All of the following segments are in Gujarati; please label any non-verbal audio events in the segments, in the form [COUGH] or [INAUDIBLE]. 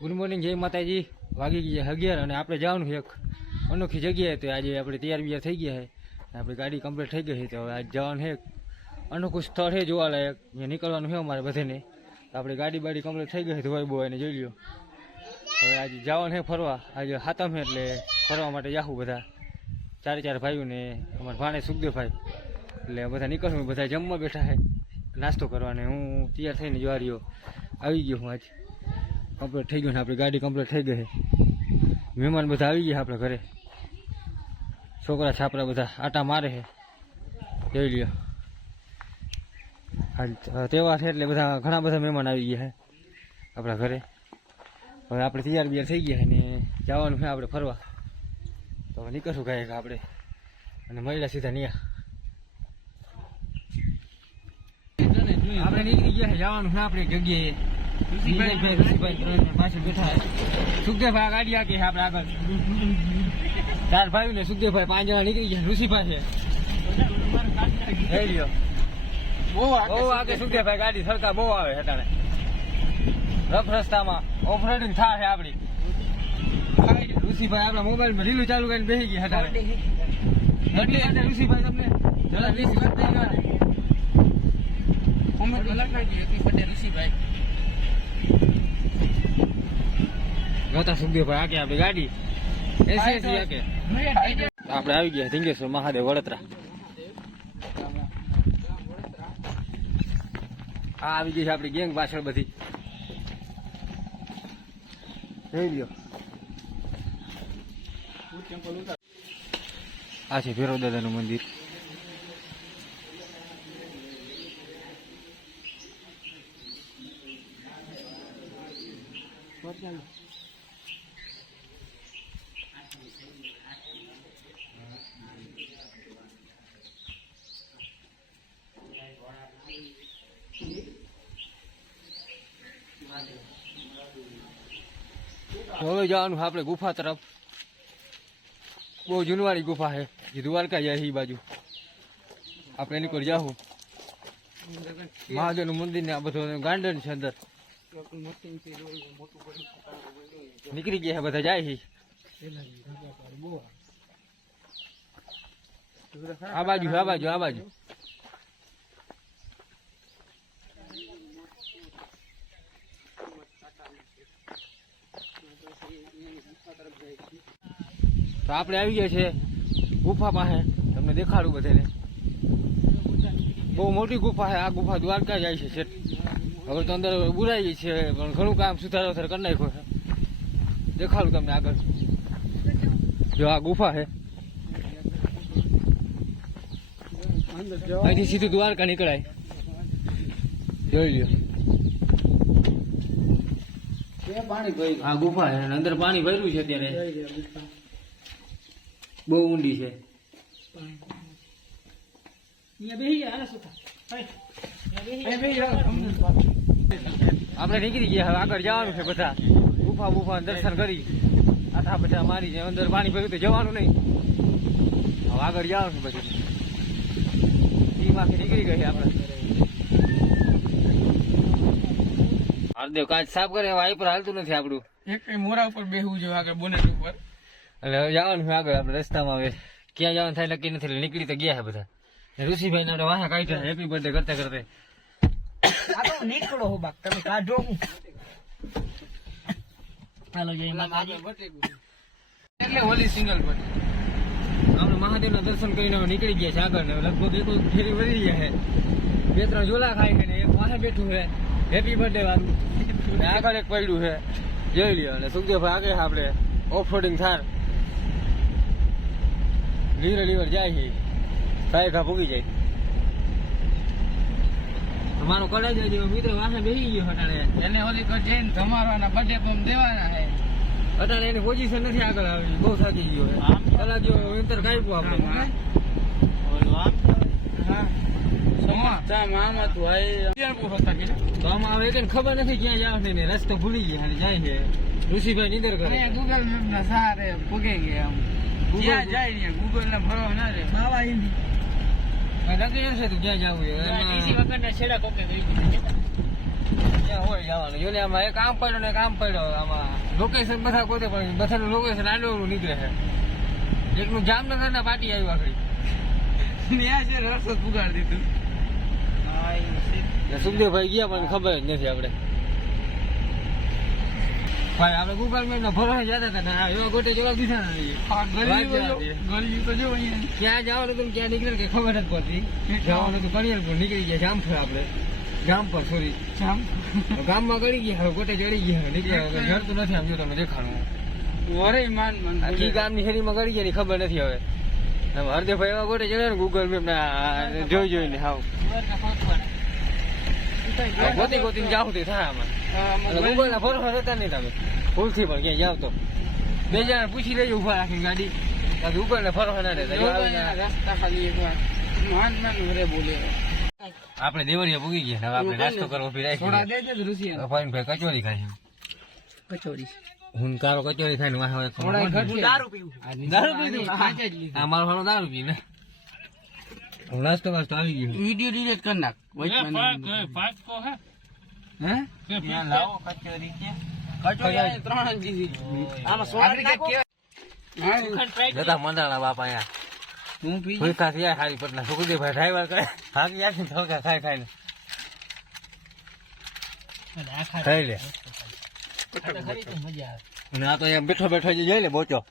ગુડ મોર્નિંગ જય માતાજી. વાગી ગયા અગિયાર અને આપણે જવાનું એક અનોખી જગ્યાએ. તો આજે આપણે તૈયાર બિયાર થઈ ગયા છે. આપણી ગાડી કમ્પ્લીટ થઈ ગઈ છે. તો હવે આજે જવાનું છે અનોખું સ્થળ છે જોવાલાયક. અહીંયા નીકળવાનું છે અમારે બધાને. આપણી ગાડી બાડી કમ્પ્લીટ થઈ ગઈ છે. ધોવાઈ બોવાઈને જોઈ લ્યો. હવે આજે જવાનું છે ફરવા. આજે હાતમ છે એટલે ફરવા માટે જાહું બધા. ચારે ચાર ભાઈઓને અમારા ભાણે સુખદેવભાઈ. એટલે બધા નીકળશું બધા જમવા બેઠા છે. નાસ્તો કરવાને. હું તૈયાર થઈને જોવા રહ્યો આવી ગયો હું આજે. કમ્પ્લીટ થઈ ગયું ને આપણી ગાડી કમ્પ્લીટ થઈ ગઈ મહેમાન બધા આવી ગયા આપણે ઘરે. છોકરા છાપરા બધા આટા મારે છે. જોઈ લ્યો. તહેવાર છે એટલે બધા ઘણા બધા મહેમાન આવી ગયા છે આપણા ઘરે. હવે આપણે તૈયાર બિયાર થઈ ગયા અને જવાનું છે આપણે ફરવા. તો હવે નીકળશું ગાયક આપણે. અને મળ્યા સીધા નિયા. આપણે નીકળી ગયા છે, જવાનું છે આપણે જગ્યાએ. ઋષિભાઈ ઋષિભાઈ સુખદેવભાઈ ગાડી છે આપણે આગળ. ચાર ભાઈ ને સુખદેવભાઈ પાંચ જણા નીકળી ગયા. ઋષિભાઈ છે બહુ આગે સુખદેવભાઈ ગાડી સરકાર બહુ આવે અટાણે રફ રસ્તામાં ઓફ રોડિંગ થાય છે આપડી ઋષિભાઈ આપણા મોબાઈલમાં રીલું ચાલુ કરીને બેસી ગયા એટલે ઋષિભાઈ તમને જરા વીસ વાત થઈ ગયા ને ગતા સુખદેવભાઈ આગે ગાડી? આપણે આવી ગયા ધીંગેશ્વર મહાદેવ, વડોદરા. આ આવી ગઈ છે આપણી ગેંગ પાછળ બધી. જોઈ લ્યો. આ છે ભેરવ દાદાનું મંદિર. હવે જવાનું આપણે ગુફા તરફ. બહુ જૂનવાળી ગુફા છે. દ્વારકા જાય એ બાજુ. આપણે એની પર જાવું મહાદેવનું મંદિર ને આ બધું ગાર્ડન છે અંદર. નીકળી ગયા બધા, જાય છે આ બાજુ આ બાજુ આ બાજુ. તો આપણે આવી ગયા છે ગુફા પાસે તમને દેખાડું બધાને. બહુ મોટી ગુફા છે આ ગુફા દ્વારકા જાય છે હવે તો અંદર બુરાઈ ગઈ છે પણ ઘણું કામ સુધારો વધારે કરી નાખ્યો છે. દેખાડું તમને આગળ. જો આ ગુફા છે. અહીંથી સીધું દ્વારકા નીકળાય. જોઈ લ્યો. આ ગુફા છે અને અંદર પાણી ભર્યું છે અત્યારે. બહુ ઊંડી છે. આપણે નીકળી ગયા હવે આગળ જવાનું છે બધા. ગુફા ગુફા દર્શન કરી. આથા બધા મારી છે અંદર પાણી ભર્યું તો જવાનું નહીં. હવે આગળ જવાનું છે બધું. માંથી નીકળી ગઈ આપણે. હરદેવ કાચ સાફ કરે વાઈપર હાલતું નથી આપણું? એક મોરા ઉપર બેહવું જોઈએ આગળ બોનેટ ઉપર. એટલે હવે જવાનું છે આગળ આપણે રસ્તામાં હવે. ક્યાં જવાનું થાય નક્કી નથી નીકળી તો ગયા છે બધા. ઋષિભાઈ ને આપણે વાહા કાઢ્યા હેપી બર્થડે કરતા કરતા. આ તો નીકળો હો બાક તમે કાઢો હું. હાલો જય માતાજી. એટલે હોલી સિંગલ પર આપણે મહાદેવના દર્શન કરીને નીકળી ગયા છે આગળ લગભગ એક ફેરી વળી ગયા છે. બે ત્રણ ઝોલા ખાઈ ને એક વાહે બેઠું છે. હેપી બર્થડે વાળું આગળ એક પડ્યું છે. જોઈ લ્યો અને સુખદેવભાઈ આગળ આપણે. Off roading Thar. Lever lever જાય છે. સાહેબ ભૂગી જાય. મારો કડાઈ જેવો મિત્ર વાહે બેસી ગયો અટાણે એને હોલી કર જઈને ધમારવાના બર્થડે પમ દેવાના હે. અટાણે એની પોઝિશન નથી આગળ આવી. બહુ થાકી ગયો છે કલા જો વિંતર કાપ્યું આપણે. હા કે હવે કઈ ખબર નથી ક્યાં જવાનું ને રસ્તો ભૂલી ગયા અને જાય છે. ઋષિભાઈ નીંદર કરે. ગૂગલ મેપ ના સહારે પૂગે ગયા આમ Google જાય ને ગૂગલ ને ફરવા ના રે બાવા હિન્દી. નક્કી નથી થતું ક્યાં જવું એમાં વગરના છેડા કોકે ગઈ ક્યાં હોય જવાનું? જોને આમાં એક આમ પડ્યો ને એક આમ પડ્યો. આમાં લોકેશન બધા કોતે પણ બધાનું લોકેશન આડું નીકળે છે. એકનું જામનગર ના પાટી આવ્યું આખરી ત્યાં છે રસ્તો પુગાડી દીધું. સુખદેવભાઈ ગયા પણ ખબર જ નથી આપણે. ભાઈ આપણે ગૂગલ મેપ નો ભરોસે જતા હતા ને એવા ગોટે જોવા દીધા ગલી તો જો, તો જો ક્યાં જવાનું હતું ક્યાં નીકળે કે ખબર નથી પડતી. જવાનું હતું કરિયલપુર નીકળી ગયા જામફળ આપણે. જામ પર સોરી ગામમાં ગળી ગયા હવે ગોટે ચડી ગયા નીકળ્યા વગર. જડતું નથી આમ જો તમે દેખાડું. વરે માન માન. ગામની શેરીમાં ગળી ગયા ખબર નથી હવે. આમ હરદેવભાઈ એવા ગોટે ચડ્યા ને ગૂગલ મેપ ના જોઈ જોઈને હાવ. ગોતી ગોતી જાવ તે થાય આમાં. અને ના ભરોસા રહેતા નહીં તમે. ભૂલથી પણ ક્યાંય જાવ તો. બે જણા પૂછી લેજો ઊભા રાખીને ગાડી. ઉપર ને ફરવા ના જો રસ્તા ખાલી એક વાર. માન માન વરે બોલે. આપણે દેવળિયા પૂગી ગયા હવે આપણે નાસ્તો કરવો પી થોડા રાખી દે દે ઋષિયા ભાઈ કચોરી ખાઈ કચોરી. હું કારો કચોરી ખાઈને વાહ વાહ થોડા. દારૂ પીવું દારૂ પીધું? આ મારો દારૂ નાસ્તો આવી ગયો. વિડિયો ડિલીટ કરી નાખ. હું. બેઠો બેઠો જે જઈ લે બોચો.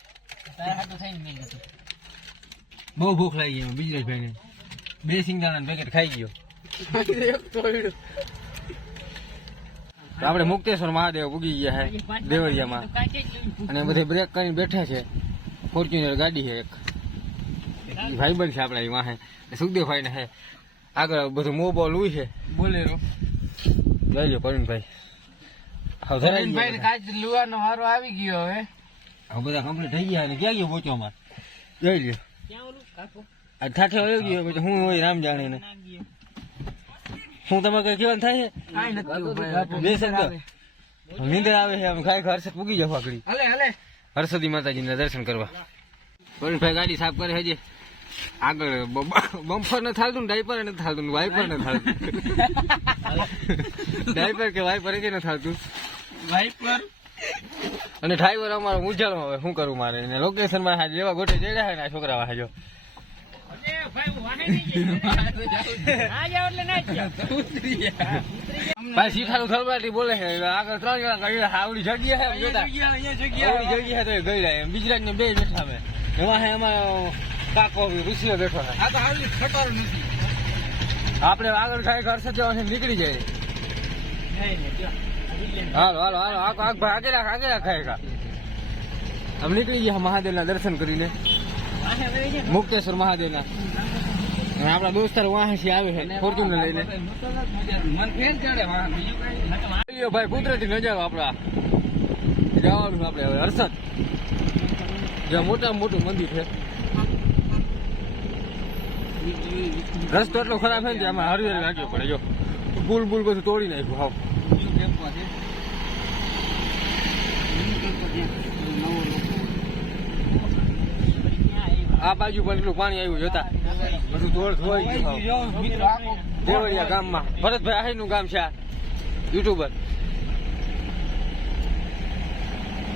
બહુ ભૂખ લાગી એમ બિજલેશભાઈ ને બે સિંગદાણા પેકેટ ખાઈ ગયો. [LAUGHS] આપણે મુક્તેશ્વર મહાદેવ ઉગી ગયા છે દેવરિયામાં. અને બધે બ્રેક કરીને બેઠા છે. ફોર્ચ્યુનર ગાડી છે એક. ભાઈબંધ છે આપણા એ વાહે સુખદેવભાઈ ને છે આગળ બધું મોબાઈલ ઉઈ છે. બોલેરો લઈ લો પરવીનભાઈ. હવે ધરાઈ કાચ લુવાનો વારો આવી ગયો હવે. હવે બધા કમ્પ્લીટ થઈ ગયા અને ક્યાં ગયો પહોંચો અમાર? લ્યો. આ ઠાઠે વયો ગયો પછી હું હોય રામ જાણે ને હું તમારે કઈ કેવાનું થાય છે? બે શબ્દ નીંદર આવે છે આમ ખાઈ હર્ષદ પૂગી જાવ હલે હરસદી માતાજીના દર્શન કરવા. ભાઈ ગાડી સાફ કરે હજી. આગળ બમ્પર ન થાલતું ને ડાયપર ન થાલતું ને વાઇપર ન થાલતું ડાયપર કે વાઇપર કે ન થાલતું વાઇપર? અને ડ્રાઈવર અમારો ઉજાળો હવે શું કરું મારે? લોકેશનમાં હાજર એવા ગોઠે ચડ્યા રહ્યા ને આ છોકરા હાજો. ભાઈ [LAUGHS] થરબાટી બોલે છે. આગળ ત્રણ જણા ગયેલા આવડી જગ્યા છે આવડી જગ્યા તો એ એમ ને બે બેઠા અમે એમાં હે અમારો કાકો ઋષિઓ બેઠો છે. આ તો નથી. આપણે આગળ ખાઈ ઘર તો નીકળી જાય. હાલો હાલો હાલો. આગ આગ ભાઈ આગળ આગળ ખાય કા અમે નીકળી ગયા મહાદેવના દર્શન કરીને. મુક્તેશ્વર મહાદેવના. આપણા દોસ્તાર વાહસી આવે છે ફોર્ચ્યુનર લઈને. ભાઈ કુદરતી નજારો આપણા. જવાનું આપણે હવે હર્ષદ. જ્યાં મોટામાં મોટું મંદિર છે. રસ્તો એટલો ખરાબ છે ને ત્યાં હરિયર લાગ્યો પડે જો. ભૂલ ભૂલ બધું તોડી નાખ્યું હાવ બીજું ટેમ્પો છે બીજું ટેમ્પો છે નવો લોકો આ બાજુ પણ એટલું પાણી આવ્યું જોતા. બધું ધોળ ધોઈ ગયું. દેવળિયા ગામમાં. ભરતભાઈ આહીનું ગામ છે આ. યુટ્યુબર.